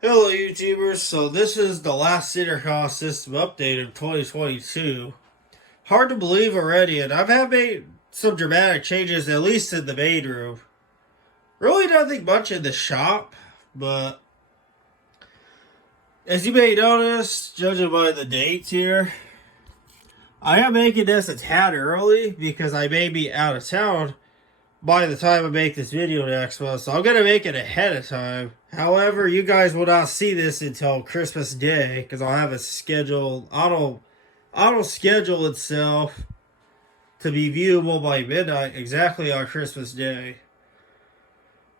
Hello YouTubers, so this is the last Intercom system update of 2022. Hard to believe already, and I've had made some dramatic changes, at least in the main room. Really nothing much in the shop, but as you may notice, judging by the dates here, I am making this a tad early because I may be out of town by the time I make this video next month, so I'm going to make it ahead of time. However, you guys will not see this until Christmas Day because I'll have it scheduled, auto schedule itself to be viewable by midnight exactly on Christmas Day.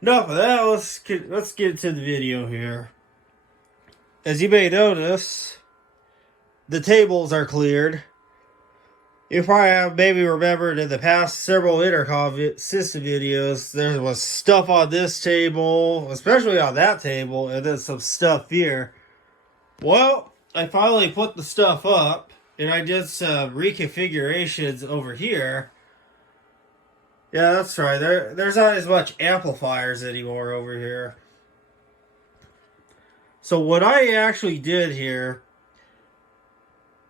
Enough of that, let's get into the video here. As you may notice, the tables are cleared. You probably have maybe remembered in the past several Intercom system videos, there was stuff on this table, especially on that table, and then some stuff here. Well, I finally put the stuff up, and I did some reconfigurations over here. Yeah, that's right. There's not as much amplifiers anymore over here. So what I actually did here,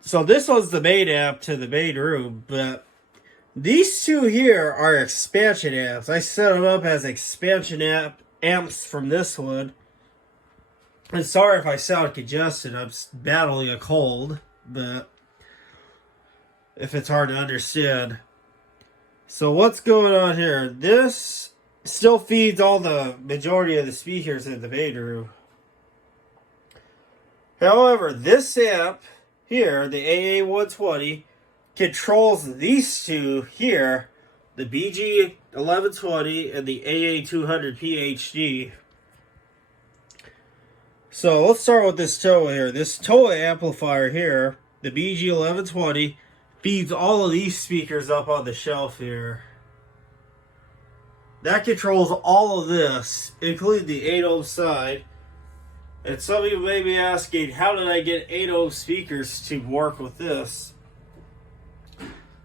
so this was the main amp to the main room, but these two here are expansion amps. I set them up as expansion amps from this one. And sorry if I sound congested, I'm battling a cold, but if it's hard to understand. So what's going on here? This still feeds all the majority of the speakers in the main room. However, this amp here, the AA120, controls these two here, the BG1120 and the AA200 PhD. So let's start with this TOA here. This TOA amplifier here, the BG1120, feeds all of these speakers up on the shelf here. That controls all of this, including the 8 ohm side. And some of you may be asking, how did I get 8 ohm speakers to work with this?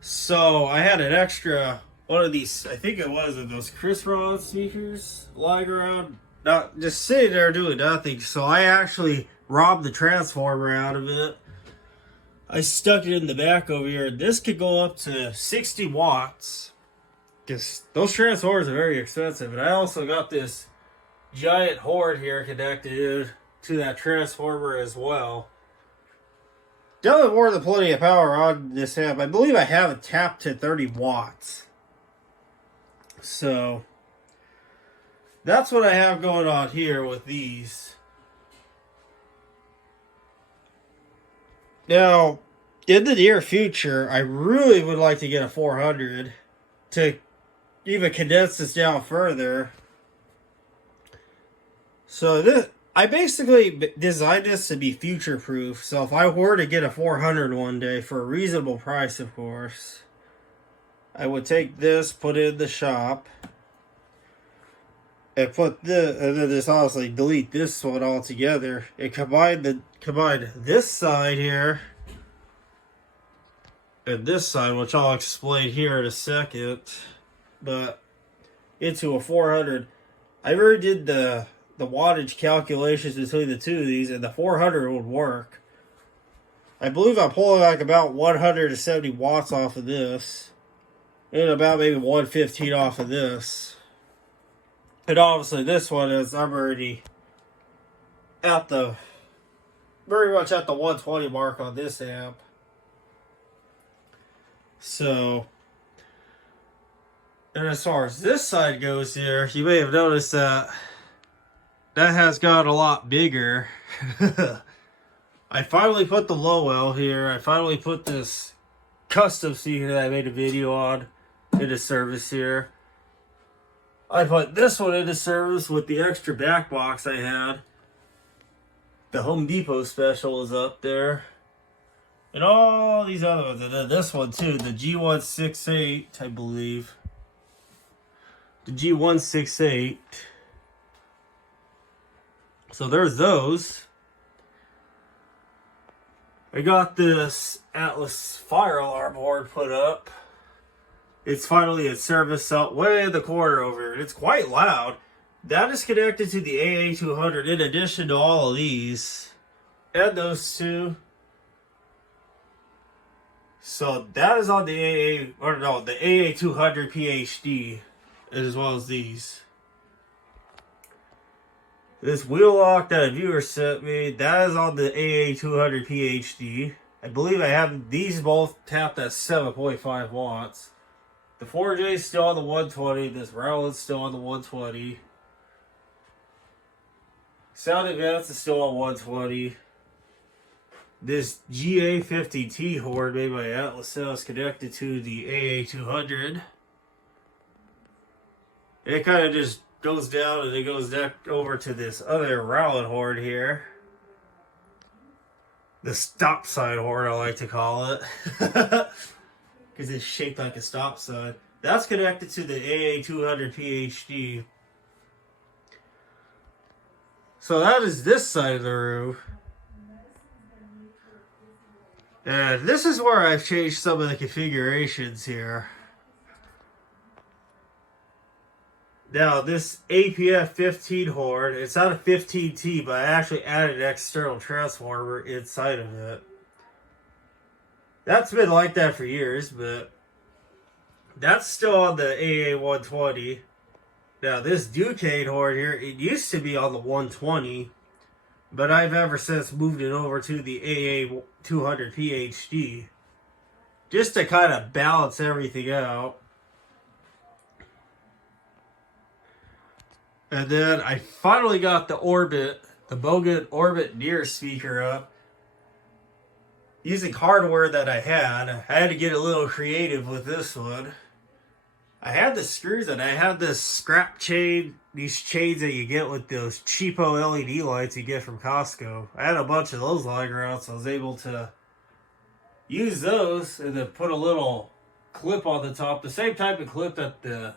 So I had an extra one of these, I think it was those Chris Ron speakers lying around, not just sitting there doing nothing. So I actually robbed the transformer out of it. I stuck it in the back over here. This could go up to 60 watts because those transformers are very expensive. And I also got this giant horde here connected to that transformer as well. Definitely more than plenty of power on this amp. I believe I have it tapped to 30 watts. So that's what I have going on here with these. Now, in the near future, I really would like to get a 400 to even condense this down further. So this, I basically designed this to be future-proof, so if I were to get a 400 one day for a reasonable price, of course, I would take this, put it in the shop, and and then just honestly delete this one altogether, and combine this side here and this side, which I'll explain here in a second, but into a 400. I already did the wattage calculations between the two of these, and the 400 would work. I believe I'm pulling like about 170 watts off of this, and about maybe 115 off of this. And obviously this one is, I'm already at the, very much at the 120 mark on this amp. So, and as far as this side goes here, you may have noticed that has got a lot bigger. I finally put the low L here. I finally put this custom speaker that I made a video on into service here. I put this one into service with the extra back box I had. The Home Depot special is up there. And all these other ones. And then this one too, the G168, I believe. The G168. So there's those. I got this Atlas fire alarm board put up. It's finally in service out way in the corner over here. It's quite loud. That is connected to the AA200 in addition to all of these. And those two. So that is on the the AA200 PhD, as well as these. This wheel lock that a viewer sent me, that is on the AA200 PhD. I believe I have these both tapped at 7.5 watts. The 4J is still on the 120. This Rowland's still on the 120. Sound Advance is still on 120. This GA50T horn made by Atlas Sound is connected to the AA200. It kind of just goes down and it goes over to this other Rowland horn here. The stop sign horn, I like to call it. Because it's shaped like a stop sign. That's connected to the AA200 PhD. So that is this side of the roof. And this is where I've changed some of the configurations here. Now, this APF 15 horn, it's not a 15T, but I actually added an external transformer inside of it. That's been like that for years, but that's still on the AA120. Now, this Ducade horn here, it used to be on the 120, but I've ever since moved it over to the AA200 PhD, just to kind of balance everything out. And then I finally got the Bogan Orbit Near speaker up. Using hardware that I had to get a little creative with this one. I had the screws and I had this scrap chain, these chains that you get with those cheapo LED lights you get from Costco. I had a bunch of those lying around, so I was able to use those and then put a little clip on the top, the same type of clip that the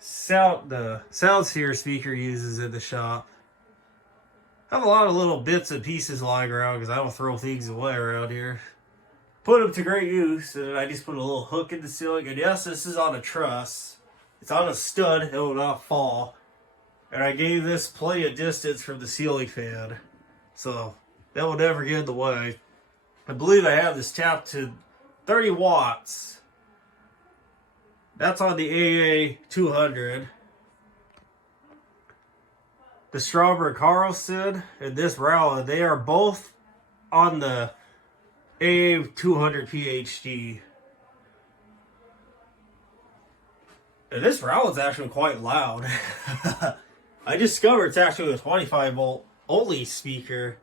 SoundSphere speaker uses in the shop. I have a lot of little bits and pieces lying around because I don't throw things away around here. Put them to great use, and I just put a little hook in the ceiling. And yes, this is on a truss. It's on a stud, it will not fall. And I gave this plenty of distance from the ceiling fan, so that will never get in the way. I believe I have this tapped to 30 watts. That's on the AA200. The Strawberry Carlson and this Rowland, they are both on the AA200 PhD. And this Rowland's actually quite loud. I discovered it's actually a 25 volt only speaker,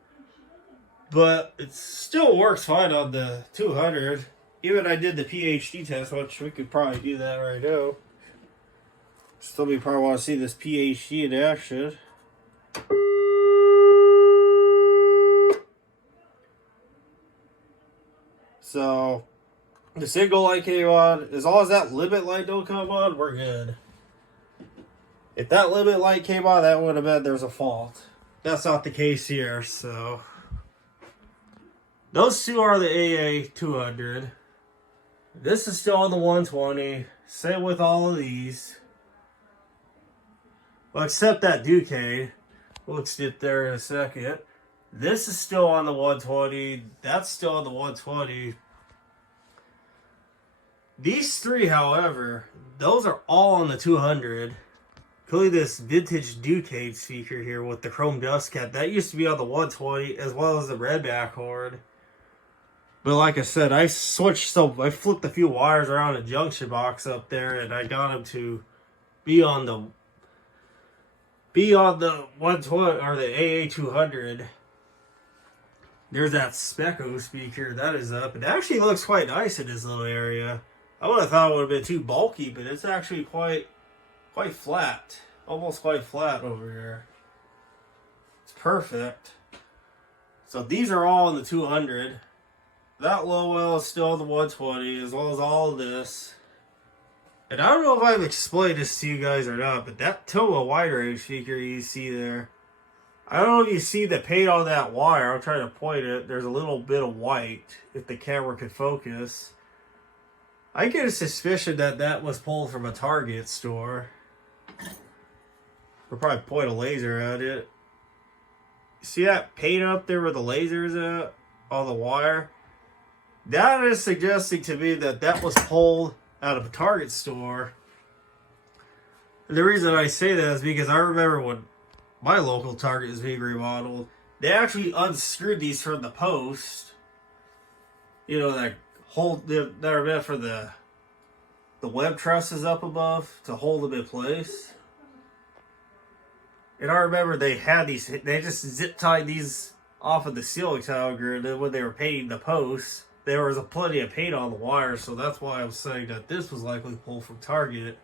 but it still works fine on the 200. Even I did the PhD test, which we could probably do that right now. Still, you probably want to see this PhD in action. So, the signal light came on. As long as that limit light don't come on, we're good. If that limit light came on, that would have meant there's a fault. That's not the case here, so. Those two are the AA200. This is still on the 120. Same with all of these. Well, except that Ducade. We'll get there in a second. This is still on the 120. That's still on the 120. These three, however, those are all on the 200. Including this vintage Ducade speaker here with the chrome dust cap. That used to be on the 120, as well as the redback horn. But like I said, I flipped a few wires around a junction box up there, and I got them to be on the 120 or the AA200. There's that Specco speaker that is up. It actually looks quite nice in this little area. I would have thought it would have been too bulky, but it's actually quite flat, almost quite flat over here. It's perfect. So these are all in the 200. That Lowell is still the 120, as well as all of this. And I don't know if I've explained this to you guys or not, but that Toa wide range speaker you see there, I don't know if you see the paint on that wire. I'm trying to point it. There's a little bit of white, if the camera could focus. I get a suspicion that that was pulled from a Target store. Or probably point a laser at it. See that paint up there where the laser's at? On the wire? That is suggesting to me that that was pulled out of a Target store. And the reason I say that is because I remember when my local Target is being remodeled, they actually unscrewed these from the post. You know, that are meant for the web trusses up above to hold them in place. And I remember they had these, they just zip tied these off of the ceiling tile grid, and when they were painting the posts, there was plenty of paint on the wire, so that's why I was saying that this was likely pulled from Target.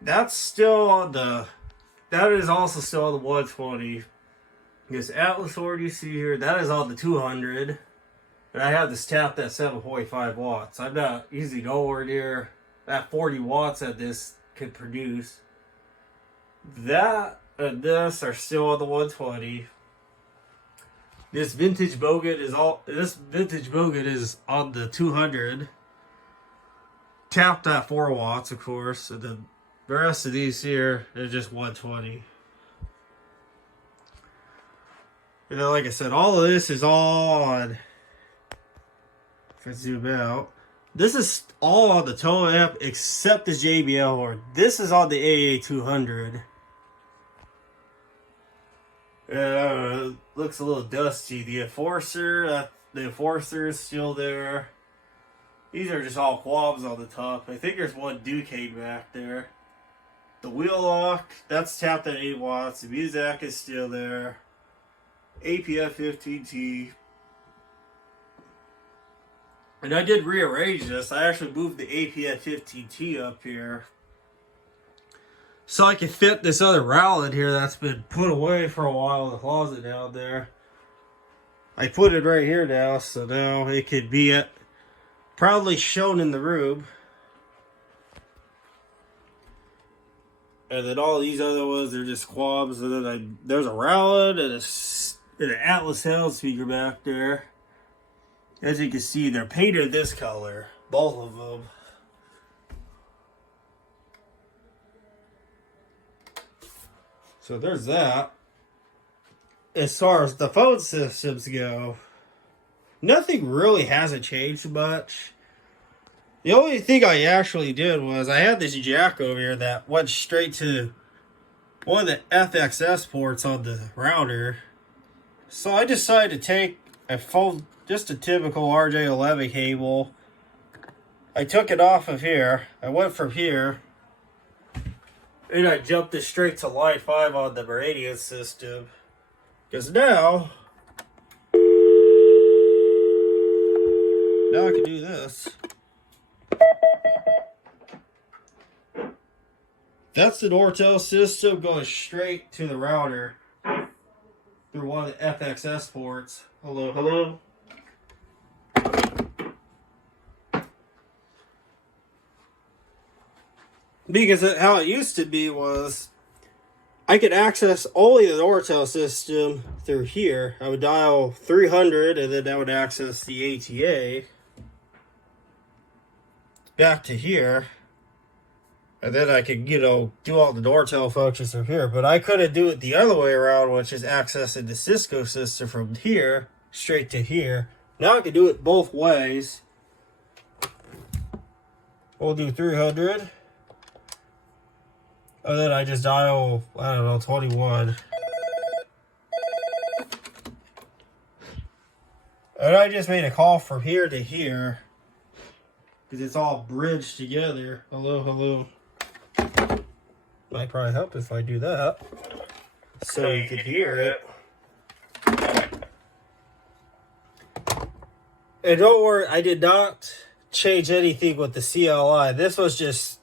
That's still on the, that is also still on the 120. This Atlas board you see here, that is on the 200. And I have this tapped at 7.5 watts. I'm not using nowhere near that 40 watts that this could produce. That and this are still on the 120. This vintage bogan is on the 200. Tapped at 4 watts, of course. And then the rest of these here are just 120. You know, like I said, all of this is all on, if I zoom out, this is all on the Toa amp except the JBL horn. This is on the AA200. Looks a little dusty. The Enforcer is still there. These are just all quabs on the top. I think there's one Ducade back there. The wheel lock, that's tapped at 8 watts. The Muzak is still there. APF 15T. And I did rearrange this. I actually moved the APF 15T up here so I could fit this other rowlet here that's been put away for a while in the closet down there. I put it right here now, so now it could be proudly shown in the room. And then all these other ones are just quabs. And then there's a rowlet and an Atlas sound speaker back there. As you can see, they're painted this color, both of them. So there's that. As far as the phone systems go, nothing really hasn't changed much. The only thing I actually did was I had this jack over here that went straight to one of the FXS ports on the router. So I decided to take a phone, just a typical RJ11 cable. I took it off of here. I went from here. And I jumped it straight to line 5 on the Meridian system. Because now I can do this. That's the Nortel system going straight to the router through one of the FXS ports. Hello, hello. Because how it used to be was I could access only the Nortel system through here. I would dial 300 and then that would access the ATA back to here. And then I could, you know, do all the Nortel functions from here. But I couldn't do it the other way around, which is accessing the Cisco system from here straight to here. Now I can do it both ways. We'll do 300. And then I just dial, I don't know, 21. And I just made a call from here to here. Because it's all bridged together. Hello, hello. Might probably help if I do that. So you could hear it. And don't worry, I did not change anything with the CLI. This was just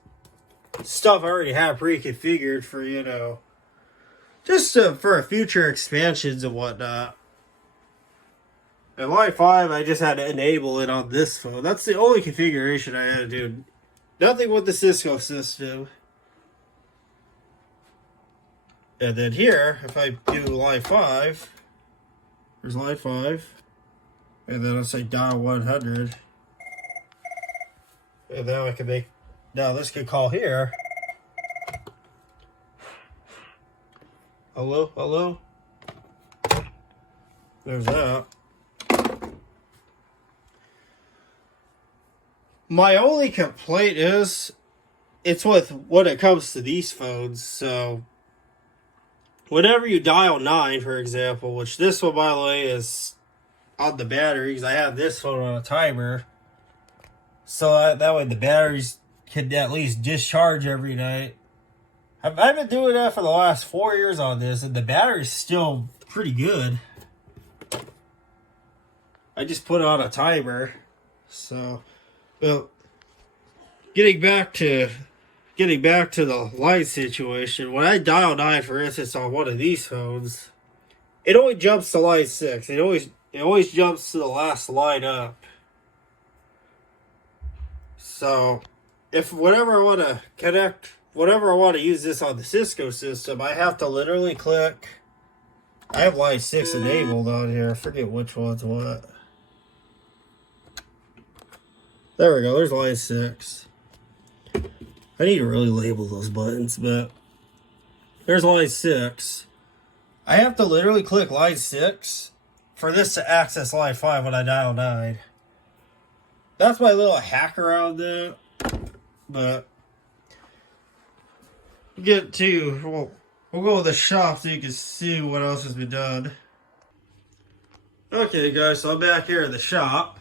stuff I already have pre-configured for, you know, just for future expansions and whatnot. And line 5, I just had to enable it on this phone. That's the only configuration I had to do. Nothing with the Cisco system. And then here, if I do line 5, there's line 5. And then let's say dial 100. And now I can make, now this could call here. Hello? Hello? There's that. My only complaint is it's with when it comes to these phones. So whenever you dial 9, for example, which this one, by the way, is on the batteries. I have this phone on a timer. So that way the batteries can at least discharge every night. I've been doing that for the last 4 years on this, and the battery's still pretty good. I just put it on a timer. So, well, getting back to the light situation, when I dial 9, for instance, on one of these phones, it only jumps to line 6. It always jumps to the last line up. So, if whenever I want to connect, whenever I want to use this on the Cisco system, I have to literally click. I have line 6 enabled on here. I forget which one's what. There we go. There's line 6. I need to really label those buttons, but there's line 6. I have to literally click line 6 for this to access line 5 when I dial 9. That's my little hack around that. But we'll go with the shop so you can see what else has been done. Okay, guys, so I'm back here at the shop.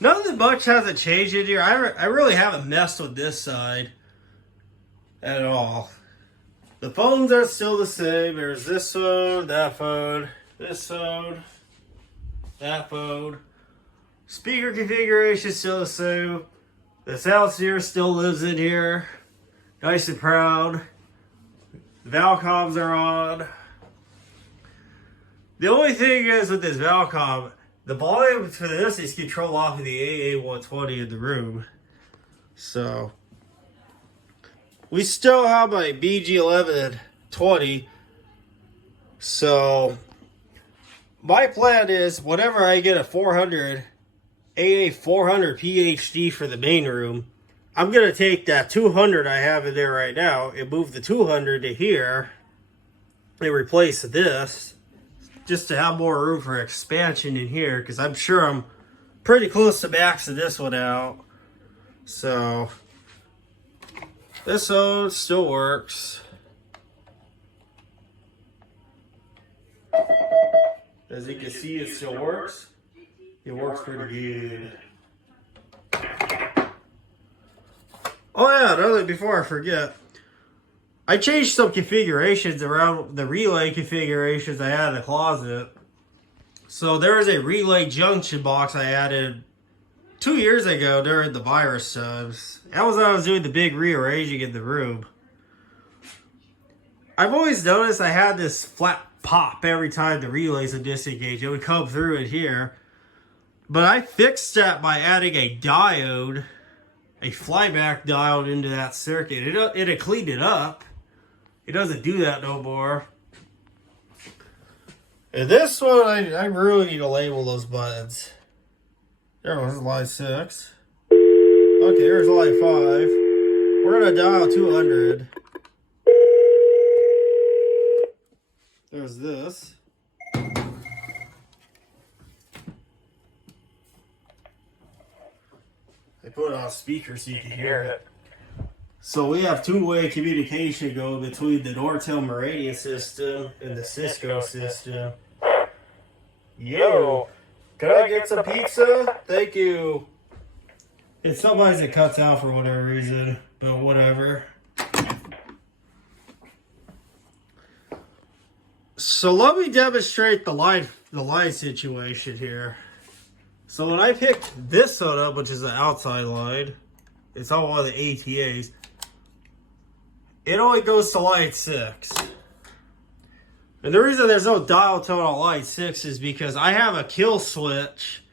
Nothing much hasn't changed in here. I really haven't messed with this side at all. The phones are still the same. There's this phone, that phone, this phone, that phone. Speaker configuration is still the same. The sound sphere still lives in here. Nice and proud. The Valcoms are on. The only thing is with this Valcom, the volume for this is controlled off of the AA120 in the room. So we still have my BG1120. So my plan is whenever I get a 400 AA400 PhD for the main room, I'm going to take that 200 I have in there right now and move the 200 to here and replace this just to have more room for expansion in here, because I'm sure I'm pretty close to maxing this one out. So this one still works. As you can see, it still works. It works pretty good. Oh yeah, another before I forget, I changed some configurations around the relay configurations I had in the closet. So there is a relay junction box I added 2 years ago during the virus times. That was when I was doing the big rearranging in the room. I've always noticed I had this flat pop every time the relays would disengage. It would come through it here. But I fixed that by adding a diode, a flyback diode into that circuit. It had cleaned it up. It doesn't do that no more. And this one, I really need to label those buttons. There was line 6. Okay, here's line 5. We're going to dial 200. There's this. I put it on speaker so you can hear it. So we have two-way communication going between the Nortel Meridian system and the Cisco system. Yo, can I get some pizza? Thank you. It's sometimes it cuts out for whatever reason, but whatever. So let me demonstrate the line situation here. So when I picked this one up, which is the outside line, it's on one of the ATAs, it only goes to line 6. And the reason there's no dial tone on line 6 is because I have a kill switch,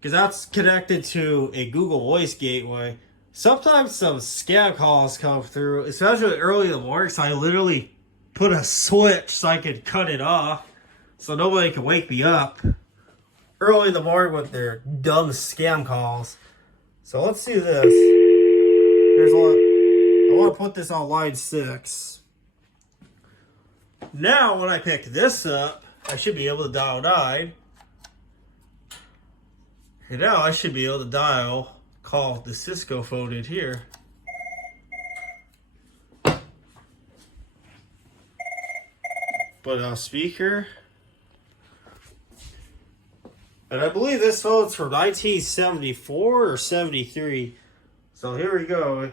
because that's connected to a Google Voice gateway. Sometimes some scam calls come through, especially early in the morning, so I literally put a switch so I could cut it off so nobody can wake me up early in the morning with their dumb scam calls. So let's do this. Here's one. I want to put this on line 6. Now, when I pick this up, I should be able to dial 9. And now I should be able to call the Cisco phone in here. Put on speaker. And I believe this phone's from 1974 or 73. So here we go.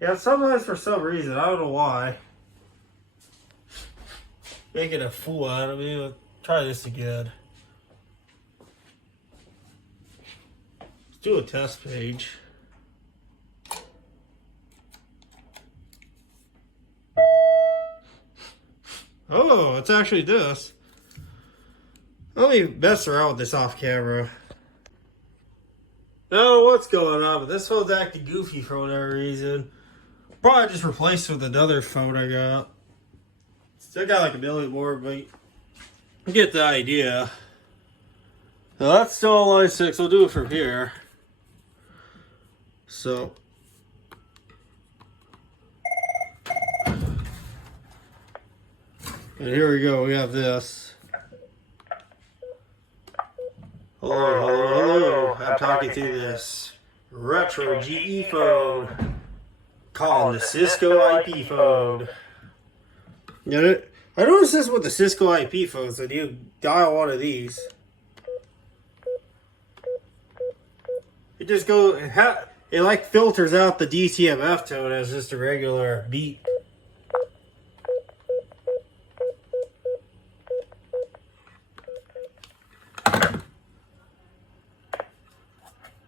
Yeah, sometimes for some reason, I don't know why, making a fool out of me. Let's try this again. Let's do a test page. Oh, it's actually this. Let me mess around with this off camera. I don't know what's going on, but this phone's acting goofy for whatever reason. Probably just replaced with another phone I got. Still got like a million more, but you get the idea. So that's still on line 6. We'll do it from here. So. And here we go. We have this. Hello, hello, hello. I'm talking to this retro GE phone. Calling the Cisco IP phone. Yeah, I noticed this with the Cisco IP phones. When you dial one of these, it just goes. It like filters out the DTMF tone as just a regular beat.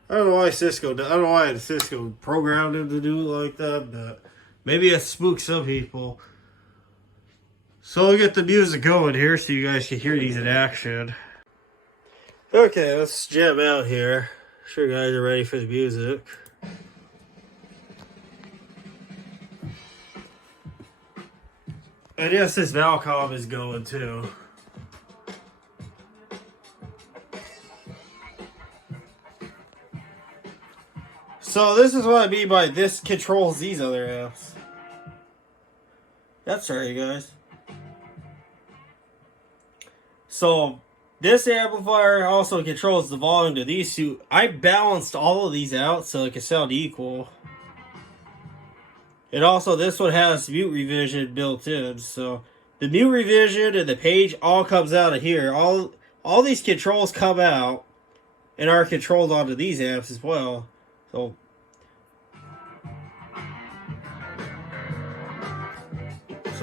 I don't know why Cisco programmed him to do it like that, but maybe it spooks some people. So I'll get the music going here so you guys can hear these in action. Okay, let's jam out here. Sure you guys are ready for the music. And yes, this Valcom is going too. So this is what I mean by this controls these other amps. That's right, you guys. So this amplifier also controls the volume to these two. I balanced all of these out so it can sound equal. And also this one has mute revision built in. So the mute revision and the page all comes out of here. All these controls come out and are controlled onto these amps as well. So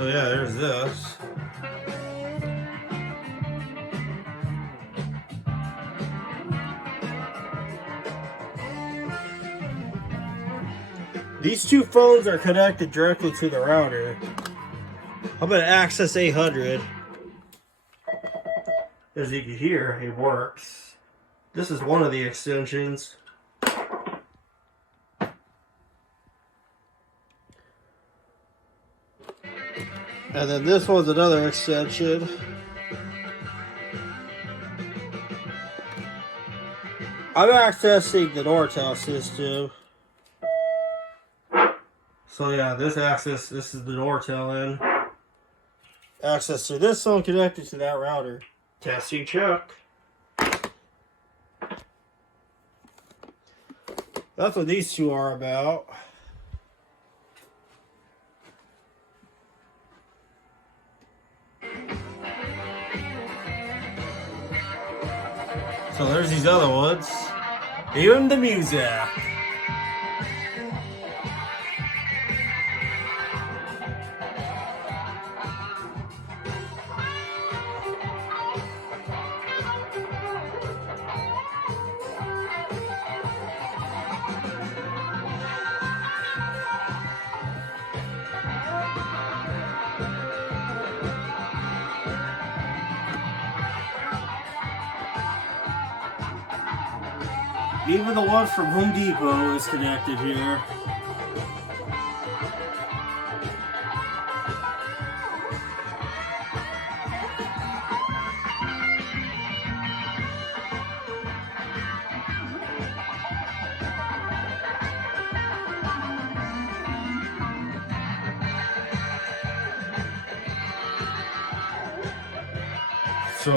yeah, there's this. These two phones are connected directly to the router. I'm going to access 800. As you can hear, it works. This is one of the extensions. And then this one's another extension. I'm accessing the Nortel system. So yeah, this is the Nortel in. Access to this one connected to that router. Testing check. That's what these two are about. So there's these other ones. Even the music. Even the one from Home Depot is connected here. So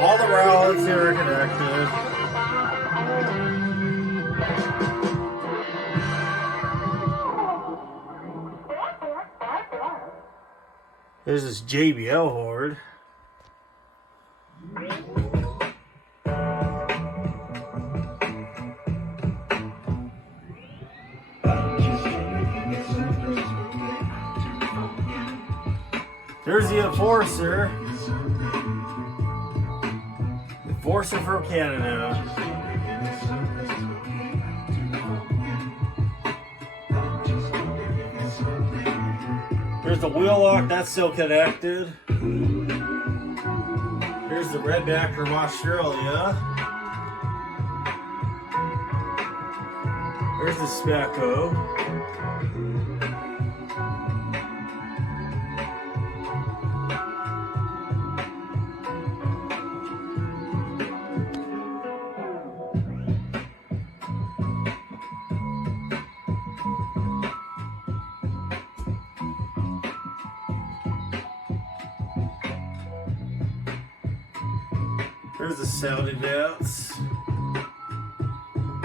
all the routes here are connected. There's this JBL horde. There's the Enforcer. Enforcer from Canada. There's the wheel lock, that's still connected. Here's the redback from Australia. There's the Specco. There's the sound advance.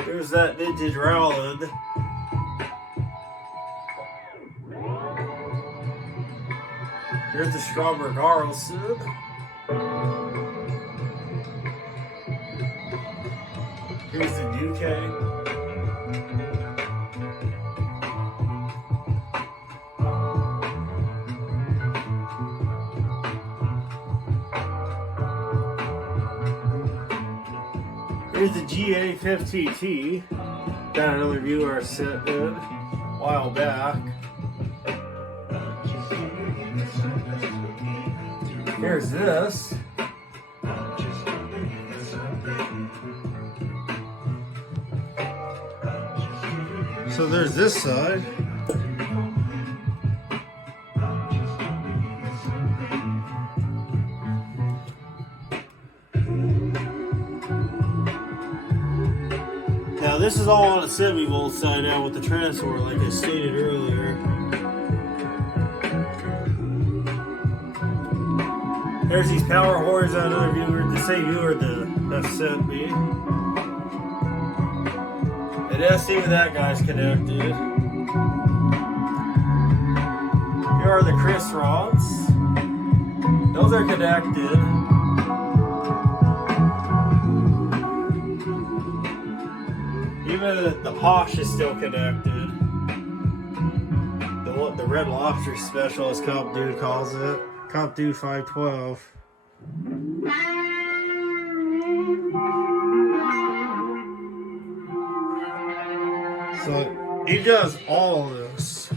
There's that vintage Rowland. Here's the Stromberg Carlson. Here's the Duque. Here's the GA50T. Got another viewer I sent in a while back. Here's this. So there's this side. Now this is all on a 70-volt side now with the transformer, like I stated earlier. There's these power horns on another viewer, the same viewer that sent me. And let's see where that guy's connected. Here are the Chris rods. Those are connected. Even the Posh is still connected. The Red Lobster Special, as Comp Dude calls it. Comp Dude 512. So he does all of this.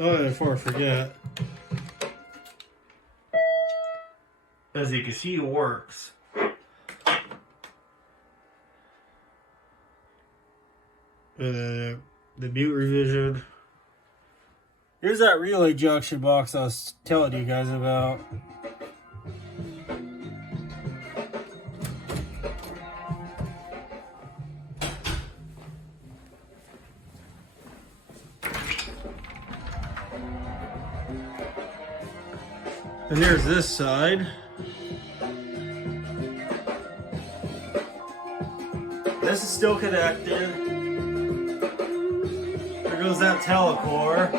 Oh, and before I forget, as you can see, it works. The mute revision. Here's that relay junction box I was telling you guys about. And there's this side. This is still connected. There goes that telecore.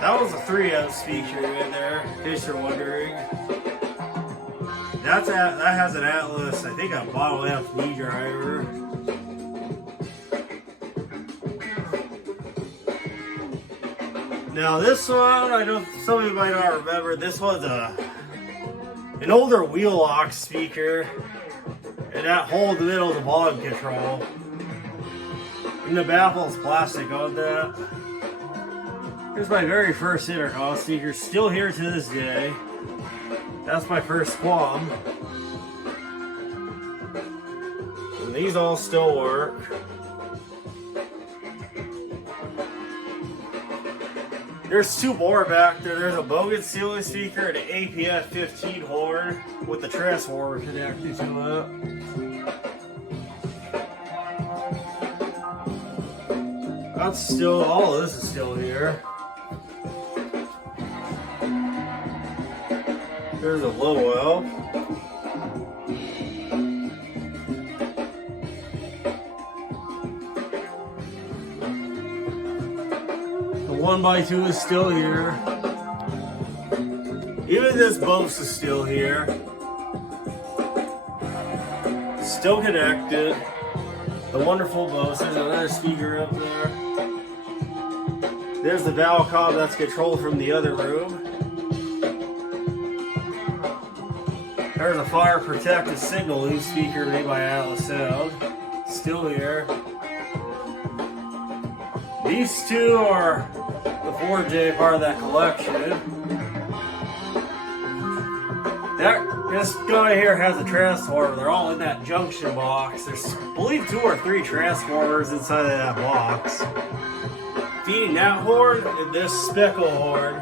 That was a 3M speaker in there, in case you're wondering. That has an Atlas, I think a Model F knee driver. Now this one, I know some of you might not remember, this one's an older wheel lock speaker. And that hole in the middle is the volume control. And the baffle's plastic on that. Here's my very first intercom speaker, still here to this day. That's my first qualm. And these all still work. There's two more back there. There's a Bogan ceiling speaker and an APF 15 horn with the transformer connected to it. That's still, all of this is still here. There's a low well. The 1x2 is still here. Even this Bose is still here. Still connected. The wonderful Bose. There's another speaker up there. There's the valve cob that's controlled from the other room. There's a fire protective signal loop speaker made by Atlas Sound. Still here. These two are the 4J part of that collection. This guy here has a transformer. They're all in that junction box. There's, I believe, 2 or 3 transformers inside of that box. Feeding that horn and this speckle horn.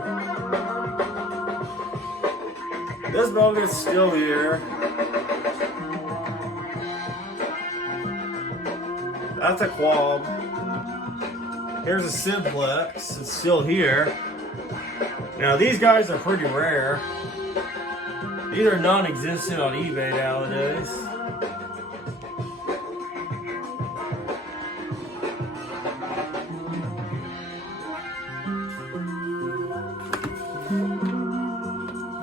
This bogus is still here. That's a qualm. Here's a simplex. It's still here. Now these guys are pretty rare. These are non-existent on eBay nowadays.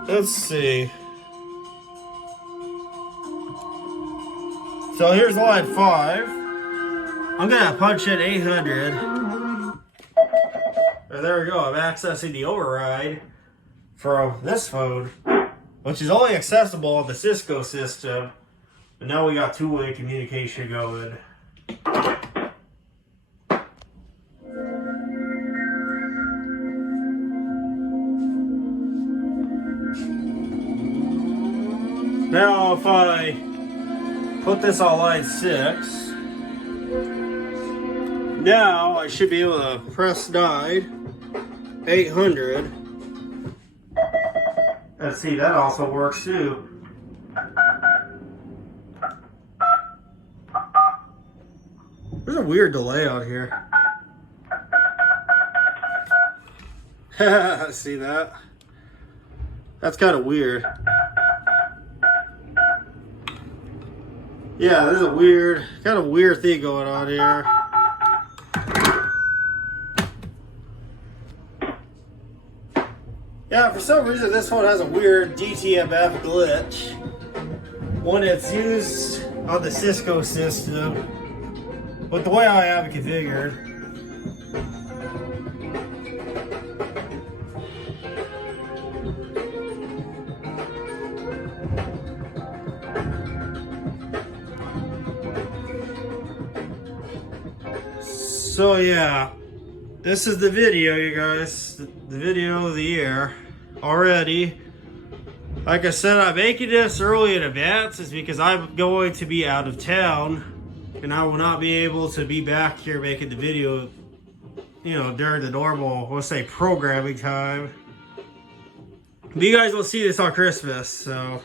Let's see. So here's line 5. I'm gonna punch in 800. And there we go. I'm accessing the override from this phone, which is only accessible on the Cisco system. But now we got two-way communication going. Now if I put this on line 6, now I should be able to press 9, 800. Let's see, that also works too. There's a weird delay on here. See that? That's kind of weird. Yeah, there's a weird, kind of weird thing going on here. Yeah, for some reason this one has a weird DTMF glitch when it's used on the Cisco system, but the way I have it configured. So yeah, this is the video, you guys. The video of the year already. Like I said, I'm making this early in advance is because I'm going to be out of town and I will not be able to be back here making the video, you know, during the normal, let's say, programming time. But you guys will see this on Christmas, so